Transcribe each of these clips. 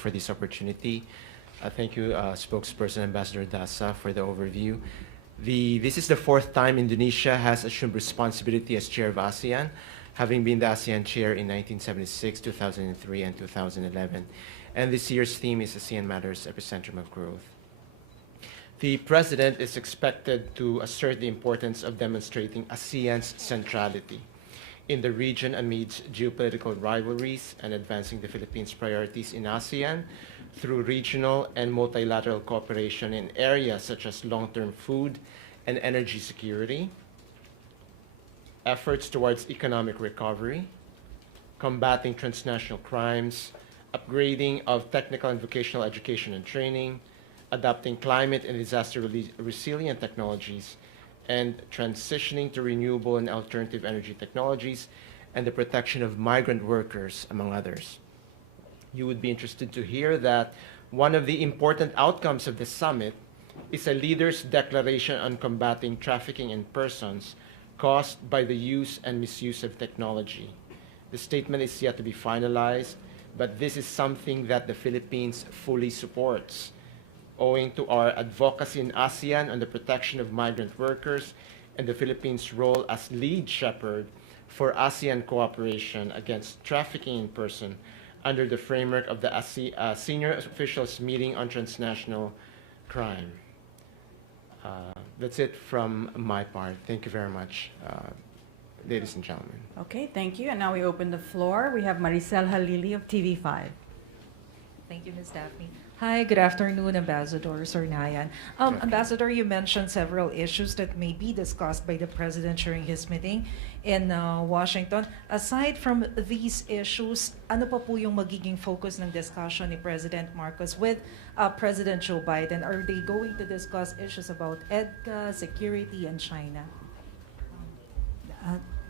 for this opportunity. Thank you, spokesperson Ambassador Dasa, for the overview. This is the fourth time Indonesia has assumed responsibility as chair of ASEAN, having been the ASEAN chair in 1976, 2003, and 2011. And this year's theme is ASEAN Matters, Epicentrum of Growth. The President is expected to assert the importance of demonstrating ASEAN's centrality in the region amidst geopolitical rivalries and advancing the Philippines' priorities in ASEAN through regional and multilateral cooperation in areas such as long-term food and energy security, efforts towards economic recovery, combating transnational crimes, upgrading of technical and vocational education and training, adopting climate and disaster resilient technologies, and transitioning to renewable and alternative energy technologies, and the protection of migrant workers, among others. You would be interested to hear that one of the important outcomes of the summit is a leader's declaration on combating trafficking in persons caused by the use and misuse of technology. The statement is yet to be finalized, but this is something that the Philippines fully supports, owing to our advocacy in ASEAN on the protection of migrant workers and the Philippines' role as lead shepherd for ASEAN cooperation against trafficking in person under the framework of the Senior Officials Meeting on Transnational Crime. That's it from my part. Thank you very much, ladies and gentlemen. Okay, thank you. And now we open the floor. We have Maricel Halili of TV5. Thank you, Ms. Daphne. Hi, good afternoon, Ambassador Sornayan. Ambassador, you mentioned several issues that may be discussed by the President during his meeting in Washington. Aside from these issues, ano pa po yung magiging focus ng discussion ni President Marcos with President Joe Biden? Are they going to discuss issues about EDCA, security, and China?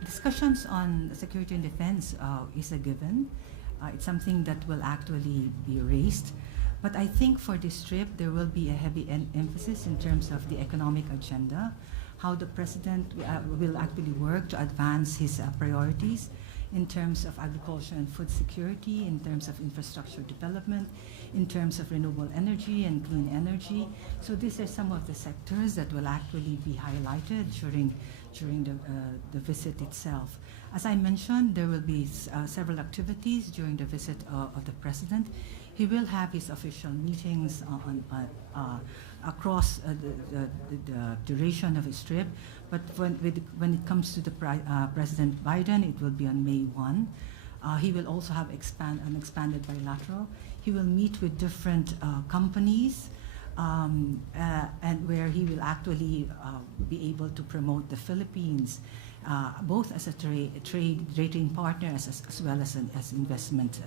Discussions on security and defense is a given. It's something that will actually be raised. But I think for this trip, there will be a heavy emphasis in terms of the economic agenda, how the President will actually work to advance his priorities in terms of agriculture and food security, in terms of infrastructure development, in terms of renewable energy and clean energy. So these are some of the sectors that will actually be highlighted during the visit itself. As I mentioned, there will be several activities during the visit of the President. He will have his official meetings across the duration of his trip, but when it comes to the President Biden, it will be on May 1. He will also have an expanded bilateral. He will meet with different companies, and where he will actually be able to promote the Philippines, both as a trading partner as well as an investment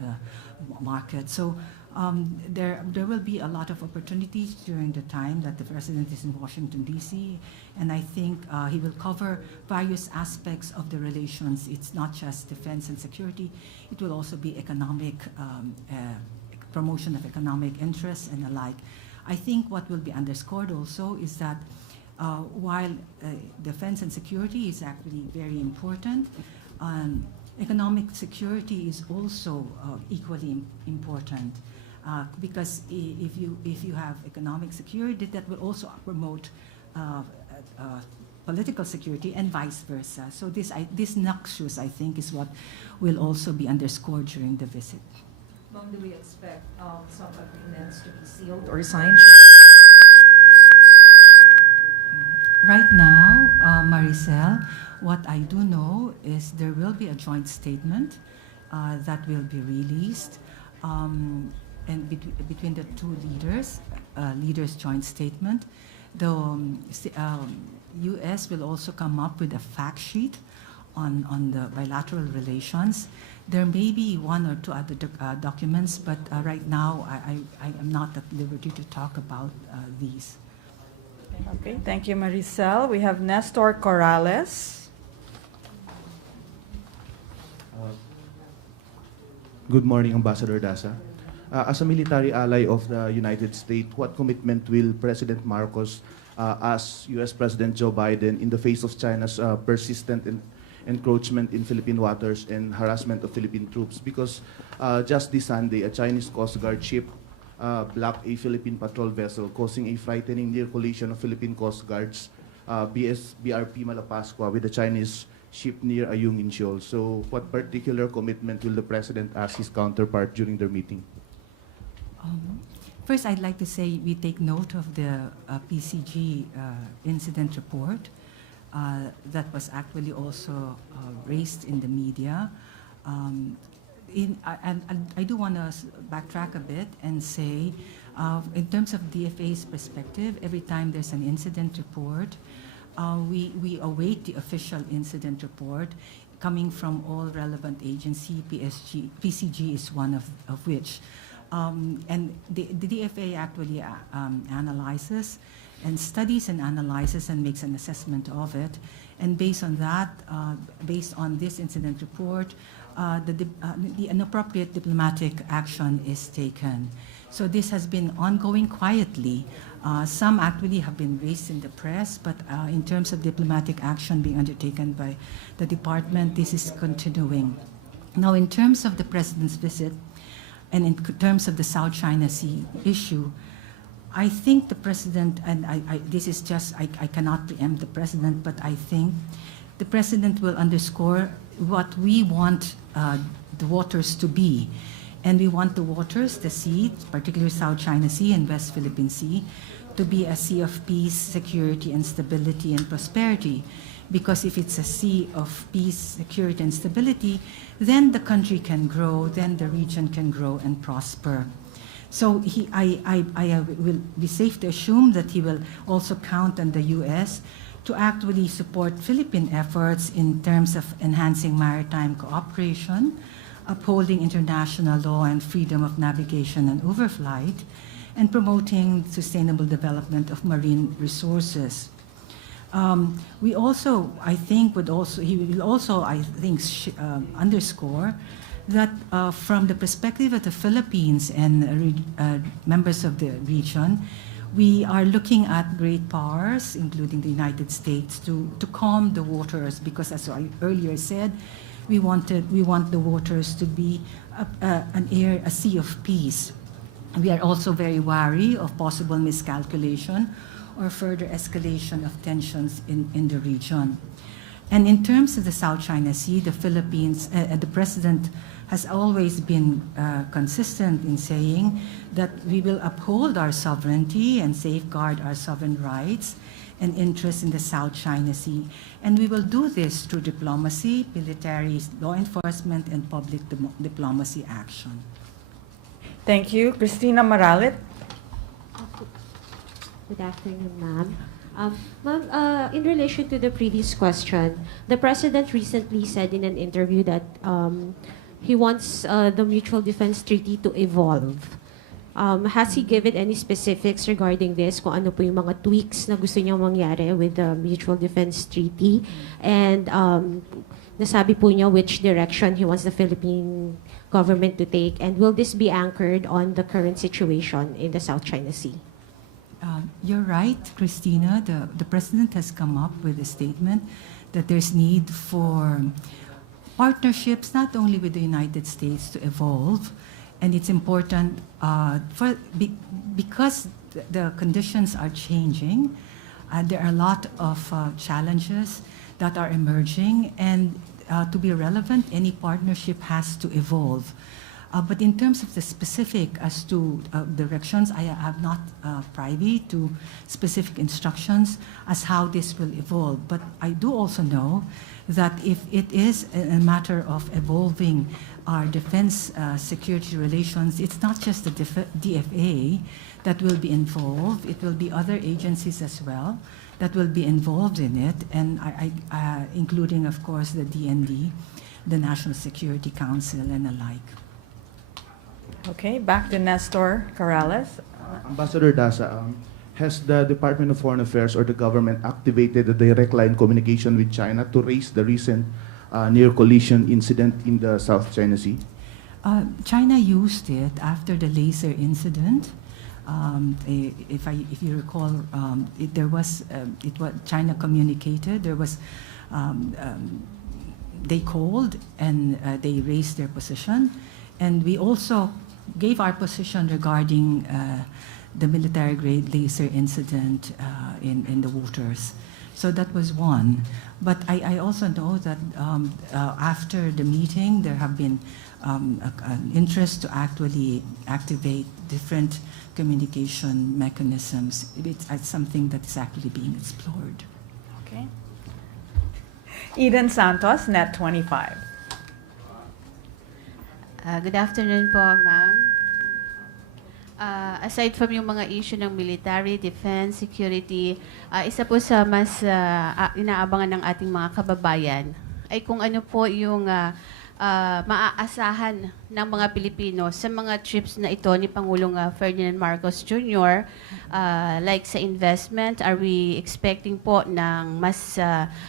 market. So there will be a lot of opportunities during the time that the President is in Washington, D.C., and I think he will cover various aspects of the relations. It's not just defense and security. It will also be economic, promotion of economic interests and the like. I think what will be underscored also is that while defense and security is actually very important, economic security is also equally important, because if you have economic security, that will also promote political security and vice versa. So this nexus, I think, is what will also be underscored during the visit. Ma'am, do we expect some agreements to be sealed or signed? Right now, Maricel, what I do know is there will be a joint statement that will be released, and between the two leaders' joint statement. The U.S. will also come up with a fact sheet on the bilateral relations. There may be one or two other documents, but right now I am not at liberty to talk about these. Okay, thank you, Maricel. We have Nestor Corrales. Good morning, Ambassador Dasa. As a military ally of the United States, what commitment will President Marcos ask U.S. President Joe Biden in the face of China's persistent encroachment in Philippine waters and harassment of Philippine troops. Because just this Sunday, a Chinese Coast Guard ship blocked a Philippine patrol vessel, causing a frightening near collision of Philippine Coast Guards BRP Malapascua with a Chinese ship near Ayungin Shoal. So what particular commitment will the President ask his counterpart during their meeting? First, I'd like to say we take note of the PCG incident report that was actually also raised in the media. I do want to backtrack a bit and say, in terms of DFA's perspective, every time there's an incident report, we await the official incident report coming from all relevant agency. PCG is one of which. And the DFA actually analyzes and studies and analyzes and makes an assessment of it. And based on that, based on this incident report, the inappropriate diplomatic action is taken. So this has been ongoing quietly. Some actually have been raised in the press, but in terms of diplomatic action being undertaken by the department, this is continuing. Now, in terms of the President's visit, and in terms of the South China Sea issue, I think the President, and this is just, I cannot preempt the President, but I think the President will underscore what we want the waters to be. And we want the waters, the sea, particularly South China Sea and West Philippine Sea, to be a sea of peace, security, and stability and prosperity. Because if it's a sea of peace, security, and stability, then the country can grow, then the region can grow and prosper. So I will be safe to assume that he will also count on the U.S. to actually support Philippine efforts in terms of enhancing maritime cooperation, upholding international law and freedom of navigation and overflight, and promoting sustainable development of marine resources. We also, I think, he will also, I think, underscore that from the perspective of the Philippines and members of the region, we are looking at great powers, including the United States, to calm the waters, because as I earlier said, we want the waters to be a sea of peace. We are also very wary of possible miscalculation or further escalation of tensions in the region. And in terms of the South China Sea, the Philippines, the President has always been consistent in saying that we will uphold our sovereignty and safeguard our sovereign rights and interests in the South China Sea. And we will do this through diplomacy, military, law enforcement, and public diplomacy action. Thank you. Christina Maralit. Good afternoon, ma'am. Ma'am, in relation to the previous question, the President recently said in an interview that he wants the Mutual Defense Treaty to evolve. Has he given any specifics regarding this, kung ano po yung mga tweaks na gusto niyang mangyari with the Mutual Defense Treaty? And nasabi po niya which direction he wants the Philippine government to take? And will this be anchored on the current situation in the South China Sea? You're right, Christina. The President has come up with a statement that there's need for partnerships not only with the United States to evolve, and it's important because the conditions are changing. There are a lot of challenges that are emerging, and to be relevant, any partnership has to evolve. But in terms of the specific as to directions, I have not privy to specific instructions as how this will evolve. But I do also know that if it is a matter of evolving our defense security relations, it's not just the DFA that will be involved. It will be other agencies as well that will be involved in it, and including, of course, the DND, the National Security Council, and alike. Okay, back to Nestor Corrales. Ambassador Dasa, has the Department of Foreign Affairs or the government activated a direct line communication with China to raise the recent near collision incident in the South China Sea? China used it after the laser incident. If you recall, China communicated. There was they called and they raised their position. And we also gave our position regarding the military-grade laser incident in the waters. So that was one. But I also know that after the meeting, there have been an interest to actually activate different communication mechanisms. It's something that is actually being explored. Okay. Eden Santos, Net 25. Good afternoon po, ma'am. Aside from yung mga issue ng military, defense, security, isa po sa mas inaabangan ng ating mga kababayan ay kung ano po yung maaasahan ng mga Pilipino sa mga trips na ito ni Pangulong Ferdinand Marcos Jr. Like sa investment, are we expecting po ng mas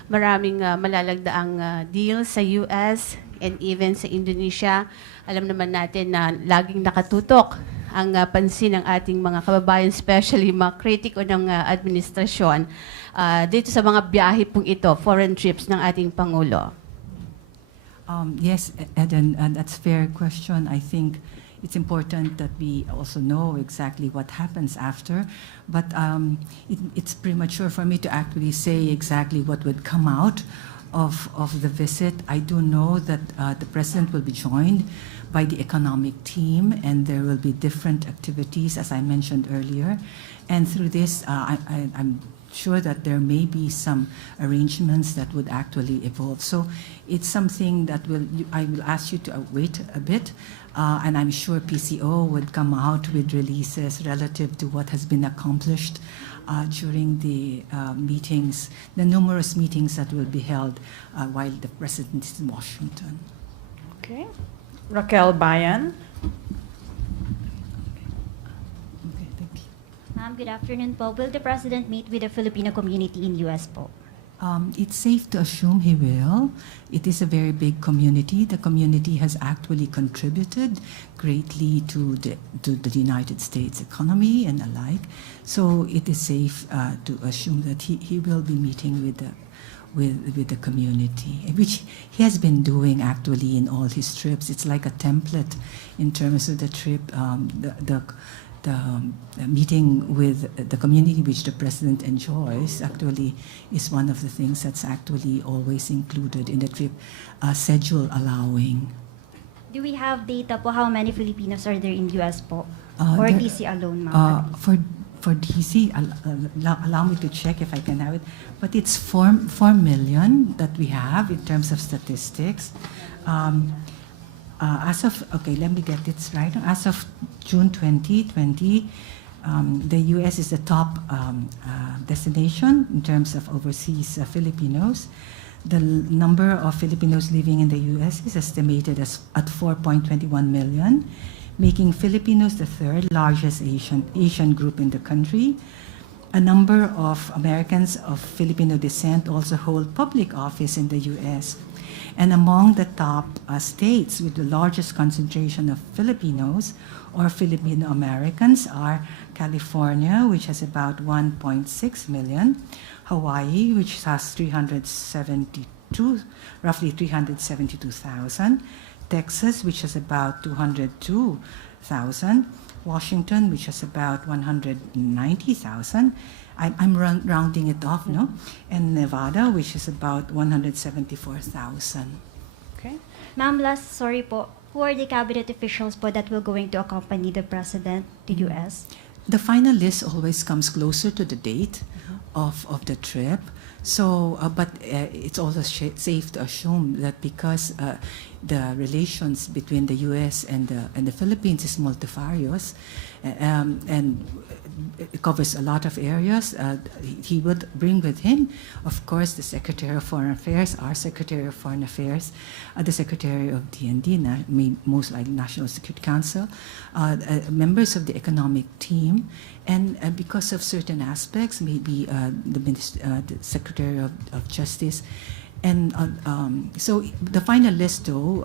maraming malalagdaang deals sa US and even sa Indonesia? Alam naman natin na laging nakatutok ang pansin ng ating mga kababayan, especially mga kritiko ng administrasyon, dito sa mga biyahe pong ito, foreign trips ng ating Pangulo. Yes, Eden, that's a fair question. I think it's important that we also know exactly what happens after. But it's premature for me to actually say exactly what would come out of the visit. I do know that the President will be joined by the economic team, and there will be different activities, as I mentioned earlier. And through this, I'm sure that there may be some arrangements that would actually evolve. So it's something that I will ask you to wait a bit, and I'm sure PCO would come out with releases relative to what has been accomplished during the meetings, the numerous meetings that will be held while the President is in Washington. Okay. Raquel Bayan. Okay, thank you. Ma'am, good afternoon po. Will the President meet with the Filipino community in US po? It's safe to assume he will. It is a very big community. The community has actually contributed greatly to the United States economy and alike. So it is safe to assume that he will be meeting with the community, which he has been doing actually in all his trips. It's like a template in terms of the trip, the meeting with the community which the President enjoys actually is one of the things that's actually always included in the trip, schedule allowing. Do we have data po how many Filipinos are there in US po? Uh, Or there- DC alone, ma'am? For DC, allow me to check if I can have it, but it's 4 million that we have in terms of statistics. Let me get this right. As of June 2020, the U.S. is the top destination in terms of overseas Filipinos. The number of Filipinos living in the U.S. is estimated at 4.21 million, making Filipinos the third largest Asian group in the country. A number of Americans of Filipino descent also hold public office in the U.S. And among the top states with the largest concentration of Filipinos or Filipino Americans are California, which has about 1.6 million, Hawaii, which has roughly 372,000, Texas, which has about 202,000, Washington, which has about 190,000. I'm rounding it off, no? And Nevada, which is about 174,000. Okay. Ma'am, sorry po. Who are the cabinet officials po that will going to accompany the President to US? The final list always comes closer to the date of the trip. So, but it's also safe to assume that because the relations between the U.S. and the Philippines is multifarious, and it covers a lot of areas, he would bring with him, of course, the Secretary of Foreign Affairs, our Secretary of Foreign Affairs, the Secretary of DND, most likely National Security Council, members of the economic team, and because of certain aspects, maybe the Secretary of Justice. And so the final list, though,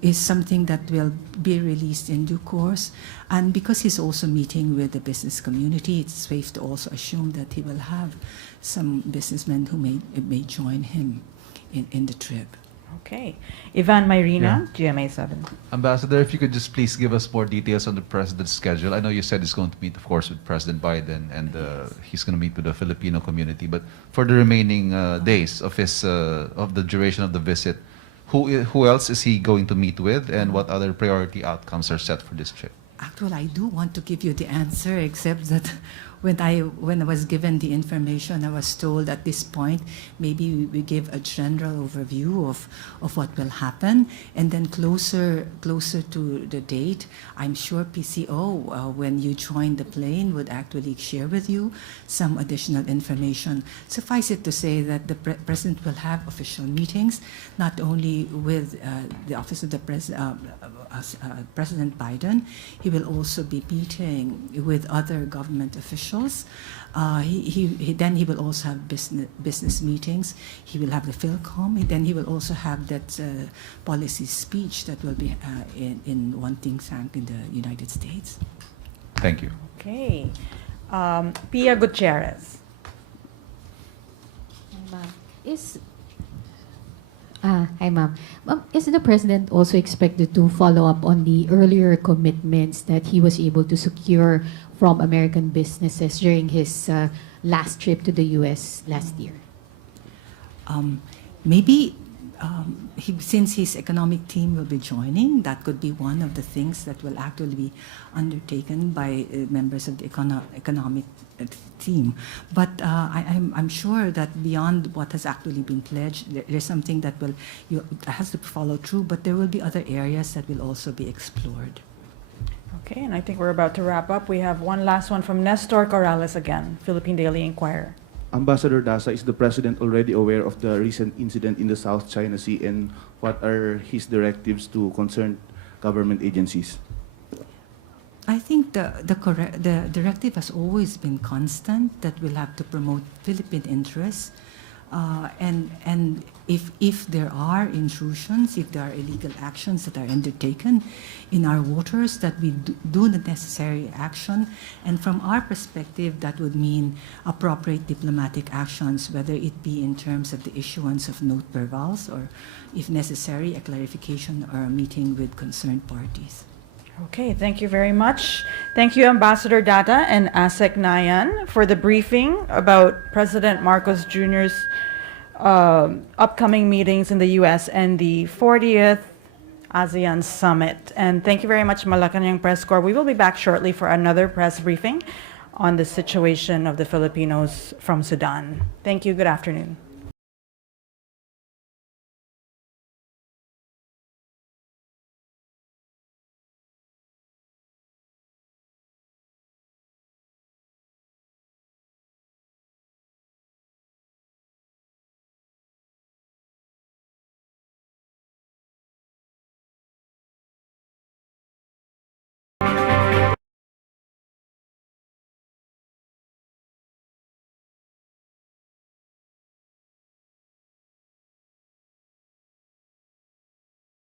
is something that will be released in due course. And because he's also meeting with the business community, it's safe to also assume that he will have some businessmen who may join him in the trip. Okay. Ivan Mayrina, GMA7. Ambassador, if you could just please give us more details on the president's schedule. I know you said he's going to meet, of course, with President Biden, and he's going to meet with the Filipino community. But for the remaining days of his of the duration of the visit, who else is he going to meet with, and what other priority outcomes are set for this trip? Actually, I do want to give you the answer, except that when I was given the information, I was told at this point maybe we give a general overview of what will happen, and then closer to the date, I'm sure PCO, when you join the plane, would actually share with you some additional information. Suffice it to say that the president will have official meetings, not only with the office of the President Biden. He will also be meeting with other government officials. Then he will also have business meetings. He will have the PhilCom. Then he will also have that policy speech that will be in one think tank in the United States. Thank you. Okay. Pia Gutierrez. Hi, ma'am. Is the president also expected to follow up on the earlier commitments that he was able to secure from American businesses during his last trip to the U.S. last year? Maybe since his economic team will be joining, that could be one of the things that will actually be undertaken by members of the economic team. But I'm sure that beyond what has actually been pledged, there's something that has to follow through, but there will be other areas that will also be explored. Okay, and I think we're about to wrap up. We have one last one from Nestor Corrales again, Philippine Daily Inquirer. Ambassador Dasa, is the president already aware of the recent incident in the South China Sea, and what are his directives to concerned government agencies? I think the directive has always been constant, that we'll have to promote Philippine interests, and if there are intrusions, if there are illegal actions that are undertaken in our waters, that we do the necessary action. And from our perspective, that would mean appropriate diplomatic actions, whether it be in terms of the issuance of note verbals, or if necessary, a clarification or a meeting with concerned parties. Okay, thank you very much. Thank you, Ambassador Data and ASEC Nayan, for the briefing about President Marcos Jr.'s upcoming meetings in the U.S. and the 40th ASEAN Summit. And thank you very much, Malacanang Press Corps. We will be back shortly for another press briefing on the situation of the Filipinos from Sudan. Thank you. Good afternoon.